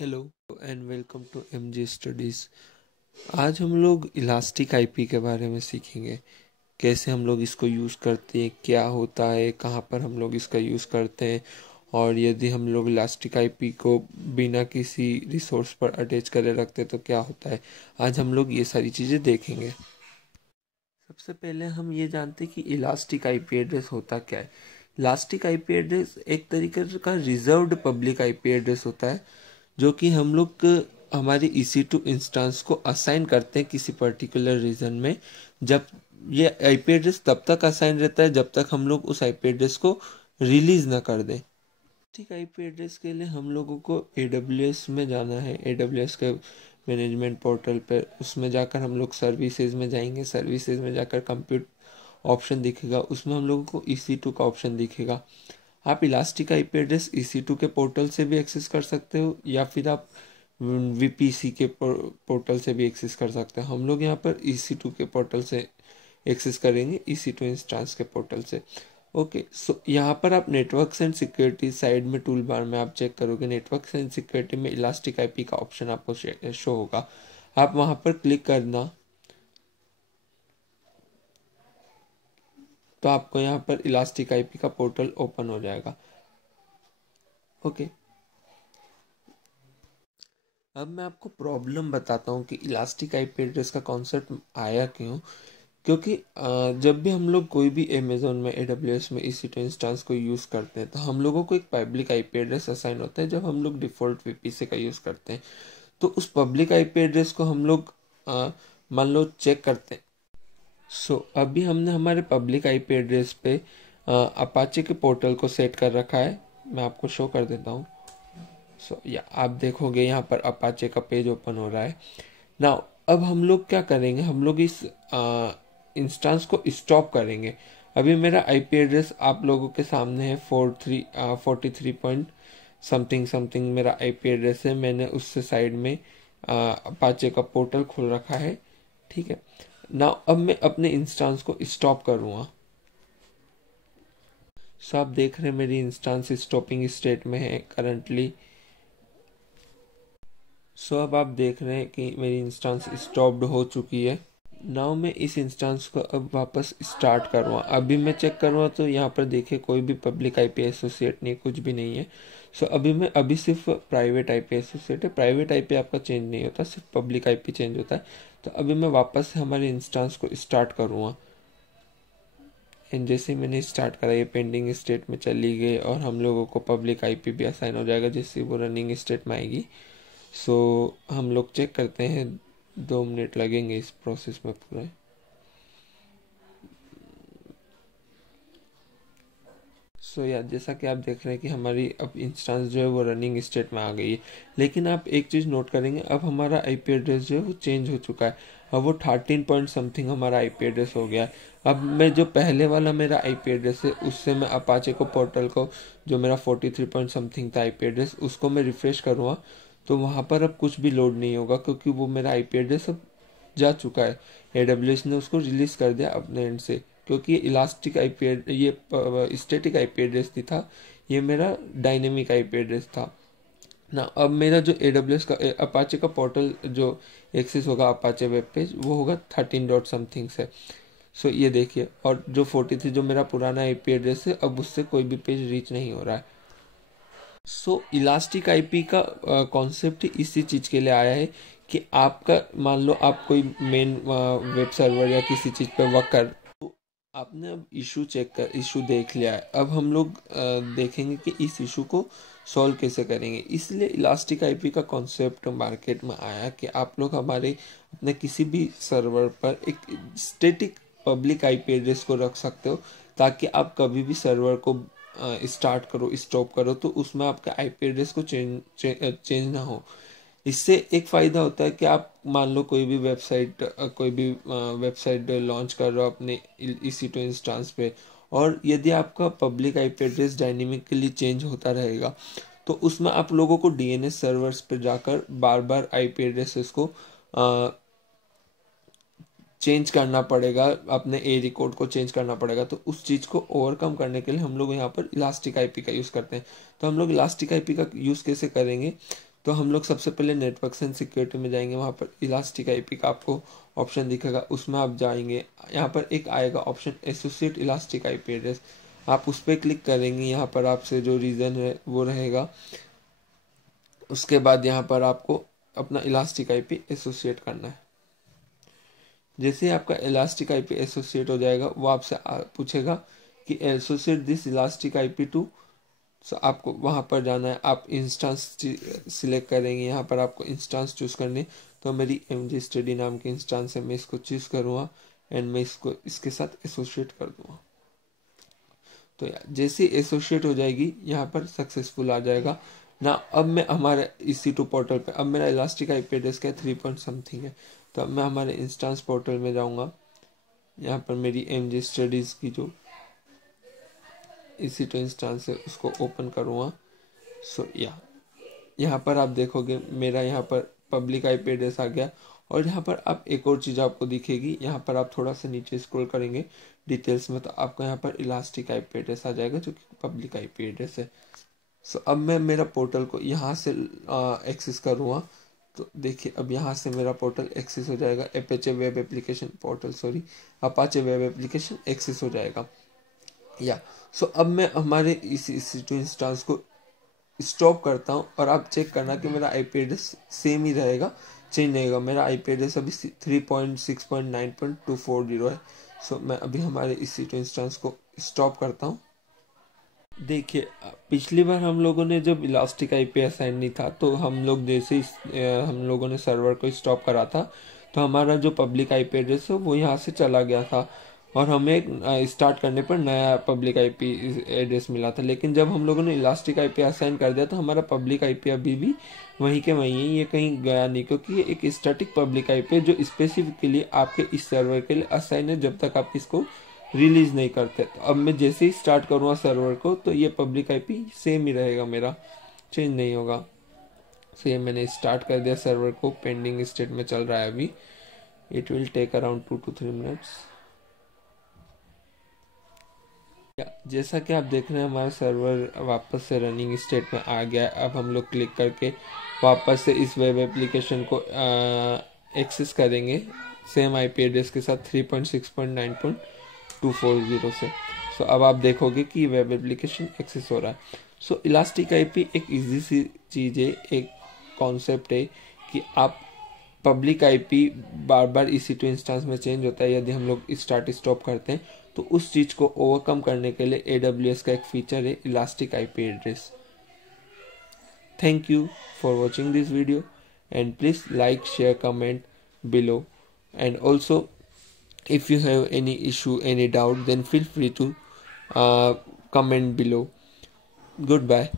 Hello and welcome to MG studies. आज हम लोग इलास्टिक आईपी के बारे में सीखेंगे। कैसे हम लोग इसको यूज़ करते हैं, क्या होता है, कहाँ पर हम लोग इसका यूज़ करते हैं, और यदि हम लोग इलास्टिक आईपी को बिना किसी रिसोर्स पर अटैच करे रखते तो क्या होता है। आज हम लोग ये सारी चीज़ें देखेंगे। सबसे पहले हम ये जानते हैं कि इलास्टिक आईपी एड्रेस होता क्या है। इलास्टिक आईपी एड्रेस एक तरीके का रिजर्व्ड पब्लिक आईपी एड्रेस होता है, जो कि हम लोग हमारी EC2 इंस्टेंस को असाइन करते हैं किसी पर्टिकुलर रीजन में। जब ये आईपी एड्रेस तब तक असाइन रहता है जब तक हम लोग उस आईपी एड्रेस को रिलीज ना कर दें। ठीक, आईपी एड्रेस के लिए हम लोगों को AWS में जाना है। AWS के मैनेजमेंट पोर्टल पर उसमें जाकर हम लोग सर्विसेज में जाएंगे। सर्विसेज में जाकर कंप्यूट ऑप्शन दिखेगा, उसमें हम लोगों को EC2 का ऑप्शन दिखेगा। आप इलास्टिक आईपी एड्रेस EC2 के पोर्टल से भी एक्सेस कर सकते हो या फिर आप VPC के पोर्टल से भी एक्सेस कर सकते हो। हम लोग यहाँ पर EC2 के पोर्टल से एक्सेस करेंगे, EC2 इंस्टेंस के पोर्टल से। ओके, सो यहाँ पर आप नेटवर्क्स एंड सिक्योरिटी साइड में टूल बार में आप चेक करोगे। नेटवर्क्स एंड सिक्योरिटी में इलास्टिक आईपी का ऑप्शन आपको शो होगा। आप वहाँ पर क्लिक करना तो आपको यहाँ पर इलास्टिक आईपी का पोर्टल ओपन हो जाएगा। ओके, अब मैं आपको प्रॉब्लम बताता हूँ कि इलास्टिक आईपी एड्रेस का कॉन्सेप्ट आया क्यों। क्योंकि जब भी हम लोग कोई भी अमेजोन में AWS में EC2 इंस्टेंस को यूज़ करते हैं तो हम लोगों को एक पब्लिक आईपी एड्रेस असाइन होता है। जब हम लोग डिफ़ॉल्ट VPC का यूज़ करते हैं तो उस पब्लिक आईपी एड्रेस को हम लोग मान लो चेक करते हैं। सो अभी हमने हमारे पब्लिक आईपी एड्रेस पे अपाचे के पोर्टल को सेट कर रखा है। मैं आपको शो कर देता हूँ। सो या आप देखोगे यहाँ पर अपाचे का पेज ओपन हो रहा है। नाउ अब हम लोग क्या करेंगे, हम लोग इस इंस्टेंस को स्टॉप करेंगे। अभी मेरा आईपी एड्रेस आप लोगों के सामने है 43 पॉइंट समथिंग समथिंग मेरा आईपी एड्रेस है। मैंने उससे साइड में अपाचे का पोर्टल खोल रखा है। ठीक है, नाउ अब मैं अपने इंस्टेंस को स्टॉप करूँगा। सो आप देख रहे हैं मेरी इंस्टेंस स्टॉपिंग स्टेट में है करंटली। सो अब आप देख रहे हैं कि मेरी इंस्टेंस स्टॉप्ड हो चुकी है। नाउ मैं इस इंस्टेंस को अब वापस स्टार्ट करूँगा। अभी मैं चेक करूँगा तो यहाँ पर देखिए कोई भी पब्लिक आईपी एसोसिएट नहीं, कुछ भी नहीं है। सो अभी सिर्फ प्राइवेट आईपी एसोसिएट है। प्राइवेट आईपी आपका चेंज नहीं होता, सिर्फ पब्लिक आईपी चेंज होता है। तो अभी मैं वापस से हमारे इंस्टेंस को स्टार्ट करूँगा। एंड जैसे मैंने स्टार्ट करा ये पेंडिंग स्टेट में चली गई और हम लोगों को पब्लिक आईपी भी असाइन हो जाएगा जैसे वो रनिंग स्टेट में आएगी। सो हम लोग चेक करते हैं, 2 मिनट लगेंगे इस प्रोसेस में पूरे। सो या जैसा कि आप देख रहे हैं कि हमारी अब इंस्टेंस जो है वो रनिंग स्टेट में आ गई है। लेकिन आप एक चीज़ नोट करेंगे, अब हमारा आईपी एड्रेस जो है वो चेंज हो चुका है। अब वो 13 पॉइंट समथिंग हमारा आईपी एड्रेस हो गया है। अब मैं जो पहले वाला मेरा आईपी एड्रेस है उससे मैं अपाचे को पोर्टल को जो मेरा 43 पॉइंट समथिंग था आईपी एड्रेस उसको मैं रिफ्रेश करूँगा तो वहाँ पर अब कुछ भी लोड नहीं होगा क्योंकि वो मेरा आईपी एड्रेस अब जा चुका है। AWS ने उसको रिलीज कर दिया अपने एंड से, क्योंकि ये इलास्टिक आईपी ये स्टैटिक आईपी एड्रेस था, ये मेरा डायनेमिक आईपी एड्रेस था ना। अब मेरा जो AWS का अपाचे का पोर्टल जो एक्सेस होगा अपाचे वेब पेज वो होगा 13 डॉट समथिंग से। सो ये देखिए, और जो 43 जो मेरा पुराना आईपी एड्रेस है अब उससे कोई भी पेज रीच नहीं हो रहा है। सो इलास्टिक आईपी का कॉन्सेप्ट इसी चीज़ के लिए आया है कि आपका मान लो आप कोई मेन वेब सर्वर या किसी चीज़ पे वर्क कर, तो आपने अब इशू देख लिया है। अब हम लोग देखेंगे कि इस इशू को सॉल्व कैसे करेंगे। इसलिए इलास्टिक आईपी का कॉन्सेप्ट मार्केट में आया कि आप लोग हमारे अपने किसी भी सर्वर पर एक स्टैटिक पब्लिक आईपी एड्रेस को रख सकते हो, ताकि आप कभी भी सर्वर को स्टार्ट करो स्टॉप करो तो उसमें आपका आईपी एड्रेस को चेंज ना हो। इससे एक फ़ायदा होता है कि आप मान लो कोई भी वेबसाइट लॉन्च कर रहे हो अपने EC2 इंस्टेंस पे, और यदि आपका public IP address dynamically change होता रहेगा तो उसमें आप लोगों को DNS सर्वर्स पे जाकर बार बार आईपी एड्रेसेस को चेंज करना पड़ेगा, अपने एरी कोड को चेंज करना पड़ेगा। तो उस चीज़ को ओवरकम करने के लिए हम लोग यहाँ पर इलास्टिक आईपी का यूज़ करते हैं। तो हम लोग इलास्टिक आईपी का यूज़ कैसे करेंगे, तो हम लोग सबसे पहले नेटवर्क्स एंड सिक्योरिटी में जाएंगे, वहाँ पर इलास्टिक आईपी का आपको ऑप्शन दिखेगा, उसमें आप जाएंगे, यहाँ पर एक आएगा option associate elastic IP address, आप उस पर क्लिक करेंगे। यहाँ पर आपसे जो रीज़न है वो रहेगा, उसके बाद यहाँ पर आपको अपना इलास्टिक आईपी एसोसिएट करना है। जैसे ही आपका इलास्टिक आईपी एसोसिएट हो जाएगा, वो आपसे पूछेगा कि associate this elastic IP to, so आपको वहाँ पर जाना है। आप इंस्टेंस सिलेक्ट करेंगे, यहाँ पर आपको इंस्टेंस चूज़ करनी, तो मेरी MJ स्टडी नाम की इंस्टेंस है, मैं इसको चूज़ करूँगा एंड मैं इसको इसके साथ एसोसिएट कर दूँगा। तो जैसे एसोसिएट हो जाएगी, यहाँ पर सक्सेसफुल आ जाएगा ना। अब मैं हमारे EC2 पोर्टल पे, अब मेरा इलास्टिक आईपी एड्रेस का 3 पॉइंट समथिंग है, तो अब मैं हमारे इंस्टेंस पोर्टल में जाऊँगा, यहाँ पर मेरी MJ स्टडीज़ की जो EC2 इंस्टेंस है उसको ओपन करूँगा। सो यहाँ पर आप देखोगे मेरा यहाँ पर पब्लिक आईपी एड्रेस आ गया। और यहाँ पर आप एक और चीज़ आपको दिखेगी, यहाँ पर आप थोड़ा सा नीचे स्क्रॉल करेंगे डिटेल्स में, तो आपको यहाँ पर इलास्टिक आईपी एड्रेस आ जाएगा जो कि पब्लिक आईपी एड्रेस है। सो अब मैं मेरा पोर्टल को यहाँ से एक्सेस करूँगा, तो देखिए अब यहाँ से मेरा पोर्टल एक्सेस हो जाएगा, अपाचे वेब एप्लीकेशन एक्सेस हो जाएगा। सो अब मैं हमारे इस EC2 इंस्टेंस को स्टॉप करता हूँ, और आप चेक करना कि मेरा आईपी एड्रेस सेम ही रहेगा, चेंज नहीं होगा। मेरा आईपी एड्रेस अभी 3.6.9.240 है। सो मैं अभी हमारे EC2 इंस्टेंस को स्टॉप करता हूँ। देखिए पिछली बार हम लोगों ने जब इलास्टिक आईपी असाइन नहीं था, तो हम लोग जैसे हम लोगों ने सर्वर को स्टॉप करा था, तो हमारा जो पब्लिक आईपी एड्रेस है वो यहाँ से चला गया था, और हमें स्टार्ट करने पर नया पब्लिक आईपी एड्रेस मिला था। लेकिन जब हम लोगों ने इलास्टिक आईपी असाइन कर दिया, तो हमारा पब्लिक आईपी अभी भी वहीं के वहीं है, ये कहीं गया नहीं, क्योंकि ये एक स्टैटिक पब्लिक आईपी है जो स्पेसिफिकली आपके इस सर्वर के लिए असाइन है, जब तक आप इसको रिलीज नहीं करते। तो अब मैं जैसे ही स्टार्ट करूँगा सर्वर को, तो ये पब्लिक आईपी सेम ही रहेगा, मेरा चेंज नहीं होगा। सो ये मैंने स्टार्ट कर दिया सर्वर को, पेंडिंग स्टेट में चल रहा है अभी, it will take around 2 to 3 minutes. जैसा कि आप देख रहे हैं हमारा सर्वर वापस से रनिंग स्टेट में आ गया है। अब हम लोग क्लिक करके वापस से इस वेब एप्लीकेशन को एक्सेस करेंगे सेम आईपी एड्रेस के साथ 3.6.9.240 से। सो अब आप देखोगे कि वेब एप्लीकेशन एक्सेस हो रहा है। सो इलास्टिक आईपी एक इजी सी चीज़ है, एक कॉन्सेप्ट है कि आप पब्लिक आईपी बार बार EC2 इंस्टेंस में चेंज होता है यदि हम लोग स्टार्ट स्टॉप करते हैं, तो उस चीज़ को ओवरकम करने के लिए AWS का एक फीचर है elastic IP address. Thank you for watching this video and please like, share, comment below, and also if you have any issue, any doubt, then feel free to comment below. Goodbye.